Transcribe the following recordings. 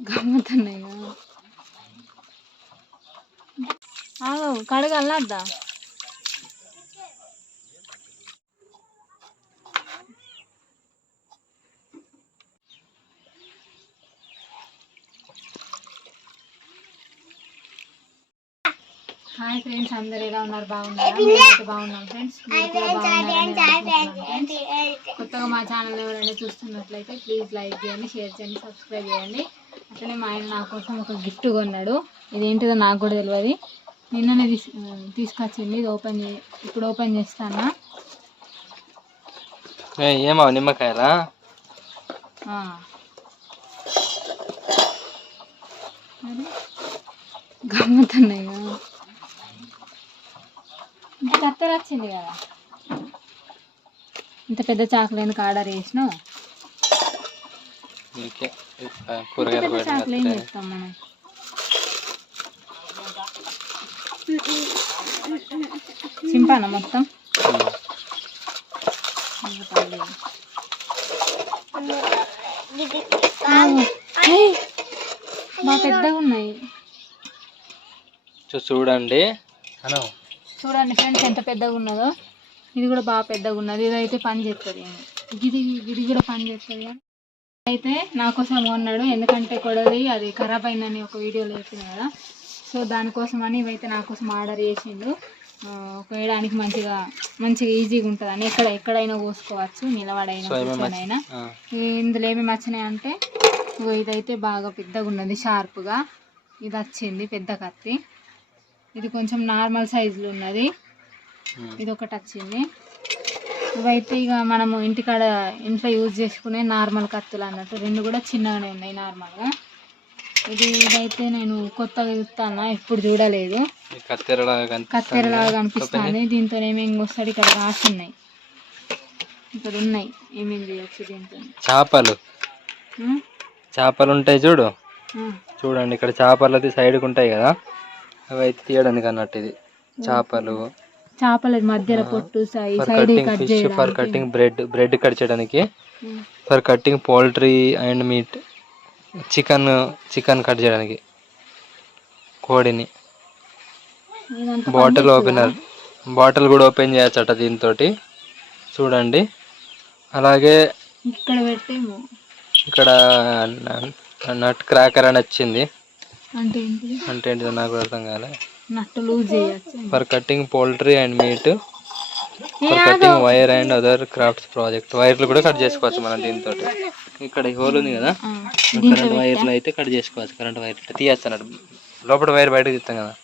గమ్మతున్నాయి? కదా ఆగు కడుగు హాయ్ ఫ్రెండ్స్ అందరు ఎలా ఉన్నారు? బాగున్నారా? బాగున్నాం ఫ్రెండ్స్. కొత్తగా మా ఛానల్ ఎవరైనా చూస్తున్నట్లయితే ప్లీజ్ లైక్ చేయండి షేర్ చేయండి సబ్స్క్రైబ్ చేయండి. అట్లనే మా ఆయన నా కోసం ఒక గిఫ్ట్ కొన్నాడు. ఇదేంటిదో నాకు కూడా తెలియదు నిన్ననే తీసు తీసుకొచ్చింది ఇది ఓపెన్ చే ఇప్పుడు ఓపెన్ చేస్తానా? ఏమో నిమ్మకాయలా. మరి? గమ్మతున్నాయి? కత్తెర వచ్చింది కదా. ఇంత పెద్ద చాకులేనికి ఆర్డర్ చేసినావు? ఇంత కూరగాయలు చాకులు చేస్తాం మనం? చింపానా మొత్తం? బాగా పెద్దగా ఉన్నాయి. చూడండి. అను. చూడండి ఫ్రెండ్స్ ఎంత పెద్దగా ఉన్నదో. ఇది కూడా బాగా పెద్దగా ఉన్నది. ఇది అయితే పని చేస్తుంది. ఇది ఇది కూడా పని చేస్తుంది. అయితే నా కోసం కొన్నాడు ఎందుకంటే కొడది అది ఖరాబ్ అయిందని ఒక వీడియోలో చెప్పిన కదా. సో దానికోసమని ఇవైతే నా కోసం ఆర్డర్ చేసిండు. వేయడానికి మంచిగా మంచిగా ఈజీగా ఉంటుందని ఎక్కడ ఎక్కడైనా కోసుకోవచ్చు నిలబడైనా ఇందులో ఏమేమి వచ్చినాయి అంటే ఇదైతే బాగా పెద్దగా ఉన్నది షార్ప్గా ఇది వచ్చింది పెద్ద కత్తి. ఇది కొంచెం నార్మల్ సైజులో ఉన్నది. ఉమ్. ఇది ఒకటి వచ్చింది ఇవైతే ఇక మనము ఇంటికాడ ఇంట్లో యూజ్ చేసుకునే నార్మల్ కత్తులు అన్నట్టు. రెండు కూడా చిన్నగానే ఉన్నాయి నార్మల్గా ఇది ఇదైతే నేను కొత్తగా చూస్తాను ఎప్పుడు చూడలేదు. కత్తెరలాగా కనిపిస్తుంది. దీంతో ఏమేమి వస్తాడు ఇక్కడ రాసి ఉన్నాయి ఇక్కడ ఉన్నాయి. ఏమేమి చేయొచ్చు దీంతో? చేపలు. ఉం? చేపలు ఉంటాయి చూడు. ఉం. చూడండి ఇక్కడ చేపలు అది సైడ్కి ఉంటాయి కదా. అవి అయితే తీయడానికి అన్నట్టు ఇది. చేపలు. చేపల మధ్యలో పొట్టు for side cutting cut fish for cutting bread bread cut చేయడానికి. For cutting poultry and meat chicken chicken cut చేయడానికి. కోడిని. బాటిల్? ఓపెనర్. బాటిల్ కూడా ఓపెన్ చేయొచ్చట దీంతో చూడండి. అలాగే ఇక్కడ నట్ క్రాకర్ అని వచ్చింది. అంటే ఏంటి? అంటే ఏంటిదో నాకు అర్థం కాలే. నట్టు లూజ్ చేయొచ్చు. For cutting poultry and meat for cutting wire and other crafts project వైర్లు కూడా కట్ చేసుకోవచ్చు మనం దీంతో ఇక్కడ ఈ హోల్ ఉంది కదా? కరెంట్ వైర్లు అయితే కట్ చేసుకోవచ్చు. కరెంట్ వైర్ తీయేస్తాడు లోపల వైర్ బయటకు తీస్తాం కదా.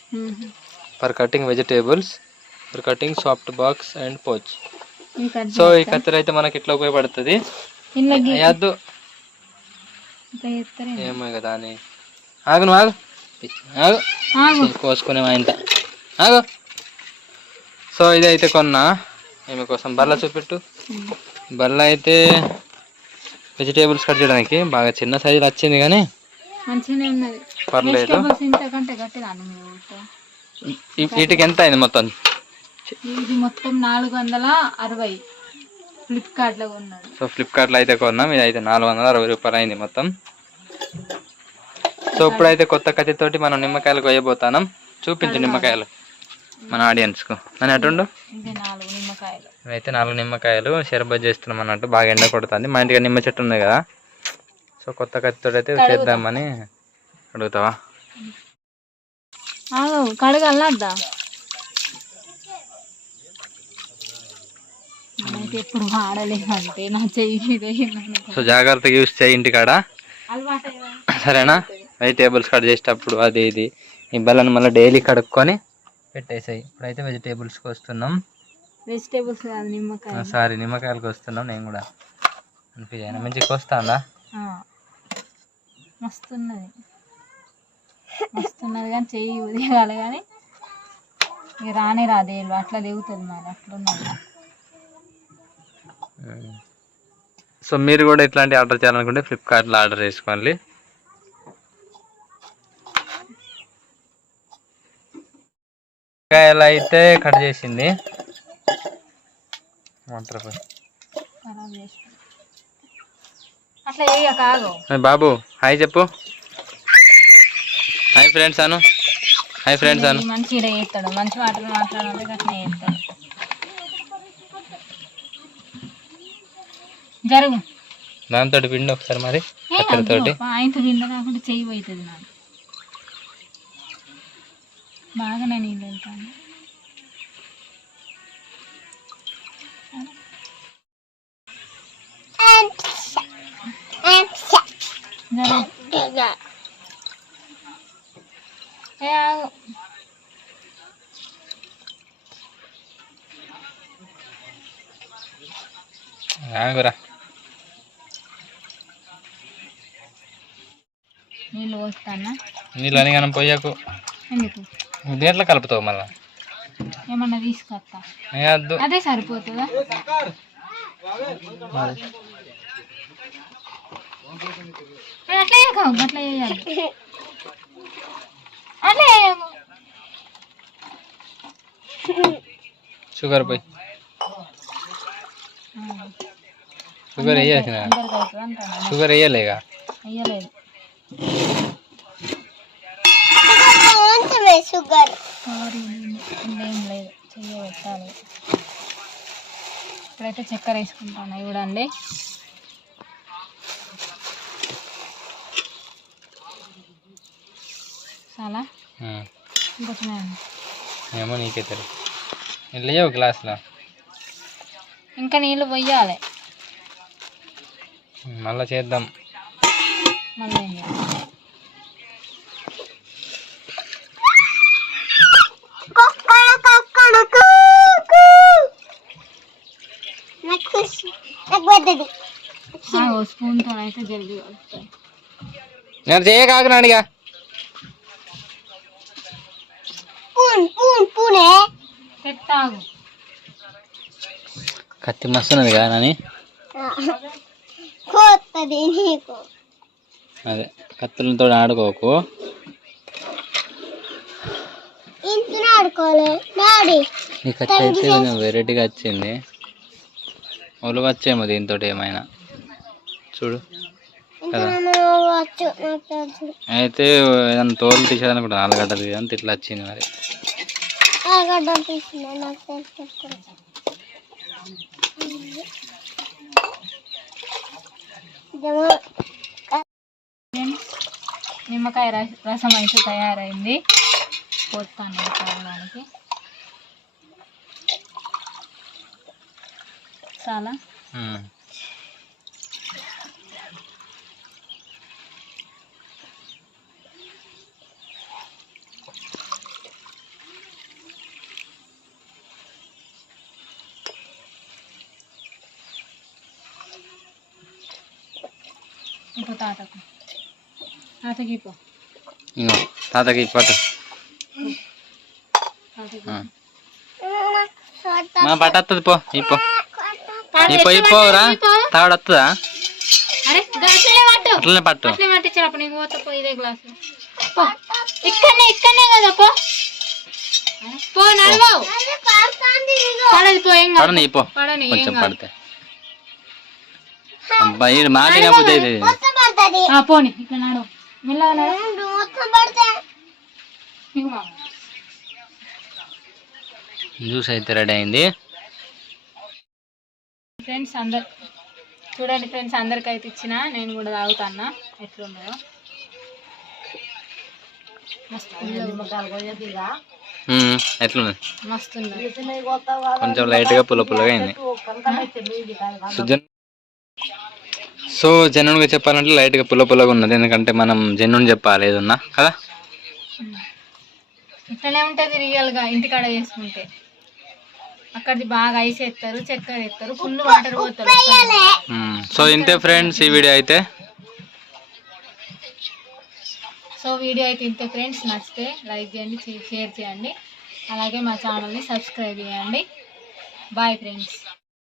For cutting vegetables for cutting soft box and pouch so ఈ కత్తెర అయితే మనకి ఇట్లా ఉపయోగపడుతుంది? ఏమో కదా అని ఆగు నువ్వు ఆగు. ఆగు. ఆగు. కోసుకునే మా ఇంత. ఆగు. సో ఇదైతే కొన్నా. ఈమె కోసం బల్ల చూపెట్టు. బల్ల అయితే వెజిటేబుల్స్ కట్ చేయడానికి బాగా చిన్న సైజులో వచ్చింది కానీ పర్లేదు. వీటికి ఎంత అయింది మొత్తం? ఇది మొత్తం నాలుగు వందల అరవై. ఫ్లిప్కార్ట్లో కొన్నాడు. సో ఫ్లిప్కార్ట్లో అయితే కొన్నాం. ఇది అయితే నాలుగు వందల అరవై రూపాయలు అయింది మొత్తం. సో ఇప్పుడైతే కొత్త కత్తితోటి మనం నిమ్మకాయలు కొయ్యబోతాం చూపించు నిమ్మకాయలు. మన ఆడియన్స్కు. అని అటుండు ఇది నాలుగు నిమ్మకాయలు. ఇవైతే నాలుగు నిమ్మకాయలు. షర్బత్ చేస్తున్నాం అన్నట్టు. బాగా ఎండ కొడుతుంది. మా ఇంటికి నిమ్మ చెట్టు ఉంది కదా. సో కొత్త కత్తితో అయితే చేద్దామని అడుగుతావా? ఎప్పుడు వాడలేదంటే నా చెయ్యి సో జాగ్రత్తగా యూస్ చేయి ఇంటికాడ. అలవాటు సరేనా వెజిటేబుల్స్ కట్ చేసేటప్పుడు అది ఇది. ఈ బెల్లని మళ్ళీ డైలీ కడుక్కొని పెట్టేసాయి. ఇప్పుడైతే వెజిటేబుల్స్కి వస్తున్నాం. వెజిటేబుల్స్ కాదు నిమ్మకాయ. సారీ నిమ్మకాయలకు వస్తున్నాం నేను కూడా. అనిపించాను మంచిగా వస్తుందా. మస్తున్నది. మస్తున్నది కానీ చెయ్యి ఉదయాలి కానీ ఇక రానే రాదేళ్ళు అట్లా దిగుతుంది మరి అట్లున్నది. సో మీరు కూడా ఇట్లాంటి ఆర్డర్ చేయాలనుకుంటే ఫ్లిప్కార్ట్లో ఆర్డర్ చేసుకోండి. కాయలు అయితే కట్ చేసింది. బాబు హాయ్ చెప్పు. హాయ్ ఫ్రెండ్స్ అను. హాయ్ ఫ్రెండ్స్ అను. మంచి చేస్తాడు. మంచి మాటలు మాట్లాడాలి అట్లా చేస్తాడు. జరుగు. దాంతో పిండి ఒకసారి మరి. కత్తెరతోటి ఆయనతో బింద కాకుండా చెయ్యి పోతుంది నాకు. బాగా నేను నీళ్ళు వెళ్తాను. ఆగురా. నీళ్ళు పోస్తానా? నీళ్ళు అని మనం పోయాకు. ఎందుకు? దేంట్లో కలుపుతావు మళ్ళా? ఏమన్నా తీసుకొస్తా. అదే సరిపోతుందా? అట్లా అట్లా అట్లా. షుగర్ పోయి. షుగర్ వేయాల్సిన షుగర్ వేయలేగా ఏం లేదు చెయ్యి పెట్టాలి ఇప్పుడైతే చక్కెర వేసుకుంటాను చూడండి చాలా? ఉమ్. ఇంకొంచెం వేయండి. ఏమో నీకే తెలియదు నీళ్ళు వేయవు గ్లాస్లో ఇంకా నీళ్ళు పోయాలి మళ్ళీ చేద్దాం. మళ్ళీ స్పూన్తో అయితే జల్దీ నేను చేయకాకునాడిగా పెట్టాగు. కత్తి మస్తున్నది కదా నాని? అదే కత్తులతో ఆడుకోకు. నీ కత్తి అయితే వెరైటీగా వచ్చింది. ఒలు వచ్చేమో దీంతో ఏమైనా. చూడు. అయితే ఏదైనా తోలు తీసేదనుకుంటా నాలుగడ్డలు అంత ఇట్లా వచ్చింది మరి. నిమ్మకాయ రసం అయితే తయారైంది. పోస్తాను కావడానికి చాలా. ఇప్పుడు తాతకు. తాతకి ఇప్పు ఇంకో తాతకి పట్టు. మా పట్టత్తది పో ఇప్పో. ఇప్పో ఇప్పోరా తాడు వస్తుందా అట్లనే పట్టు. పో పో. ఇక్కడనే ఇక్కడనే కదా పో. పో నడవవు పడది పో ఏం పడని కొంచెం పడితే. అబ్బాయి మాట పోనీ ఇట్లా మెల్లగా జ్యూస్ అయితే రెడీ అయింది. ఫ్రెండ్స్ అందరు చూడండి ఫ్రెండ్స్ అందరికి అయితే ఇచ్చిన నేను కూడా తాగుతాన్నా. ఎట్లున్నాయో ఎట్లున్నది. కొంచెం లైట్గా పుల్ల పుల్లగా అయింది. సో జన్ సో జెన్యున్గా చెప్పాలంటే లైట్గా పుల్ల పుల్లగా ఉన్నది. ఎందుకంటే మనం జెన్యున్ చెప్పాలి ఏదన్నా కదా? ఇట్లనే ఉంటుంది రియల్గా ఇంటికాడ చేసుకుంటే. అక్కడిది బాగా ఐస్ ఎత్తారు చక్కెర ఎత్తారు ఫుల్ వాటర్ పోతారు సో ఇంతే ఫ్రెండ్స్ ఈ వీడియో అయితే. సో వీడియో అయితే ఇంతే ఫ్రెండ్స్. నచ్చితే లైక్ చేయండి షేర్ చేయండి. అలాగే మా ఛానల్ని సబ్స్క్రైబ్ చేయండి. Bye friends.